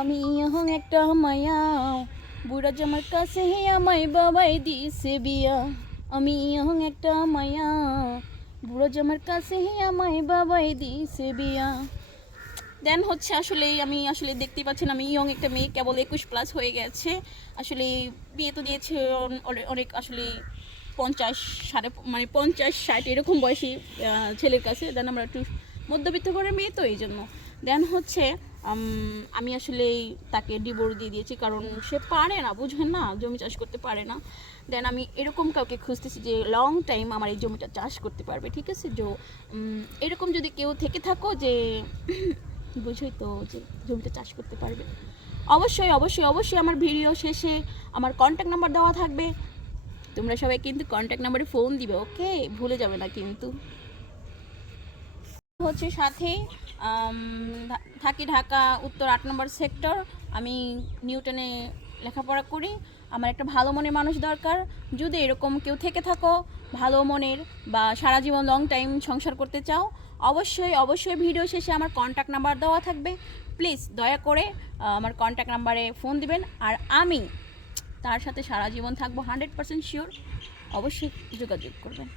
আমি এখন একটা মায়া বুড়া জামার কাছে আমায় বাবাই দিছে বিয়া। আমি এখন একটা মায়া বুড়া জামার কাছে আমায় বাবাই দিছে বিয়া। দেন হচ্ছে আসলে আমি আসলে দেখতেই পাচ্ছেন আমি ইয়ং একটা মেয়ে, কেবল 21+ হয়ে গেছে। আসলে বিয়ে তো দিয়েছে অনেক আসলে 50 সাড়ে মানে 50-60 এরকম বয়সী ছেলের কাছে। দেন আমরা একটু মধ্যবিত্ত ঘরের মেয়ে তো এই জন্য। দেন হচ্ছে আমি আসলে তাকে ডিভোর্স দিয়ে দিয়েছি, কারণ সে পারে না, বুঝেন না, জমি চাষ করতে পারে না। দেন আমি এরকম কাউকে খুঁজতেছি যে লং টাইম আমার এই জমিটা চাষ করতে পারবে, ঠিক আছে। যে এরকম যদি কেউ থেকে থাকো যে বুঝোই তো, যে জমিটা চাষ করতে পারবে, অবশ্যই অবশ্যই অবশ্যই আমার ভিডিও শেষে আমার কন্ট্যাক্ট নাম্বার দেওয়া থাকবে। তোমরা সবাই কিন্তু কন্ট্যাক্ট নাম্বারে ফোন দিবে, ওকে, ভুলে যাবে না কিন্তু। হচ্ছে সাথে থাকি ঢাকা উত্তর 8 নম্বর সেক্টর। আমি নিউটনে লেখাপড়া করি। আমার একটা ভালো মনের মানুষ দরকার। যদি এরকম কেউ থেকে থাকো ভালো মনের বা সারা জীবন লং টাইম সংসার করতে চাও, অবশ্যই অবশ্যই ভিডিও শেষে আমার কন্ট্যাক্ট নাম্বার দেওয়া থাকবে। প্লিজ দয়া করে আমার কন্ট্যাক্ট নাম্বারে ফোন দিবেন, আর আমি তার সাথে সারা জীবন থাকবো 100% শিওর। অবশ্যই যোগাযোগ করবেন।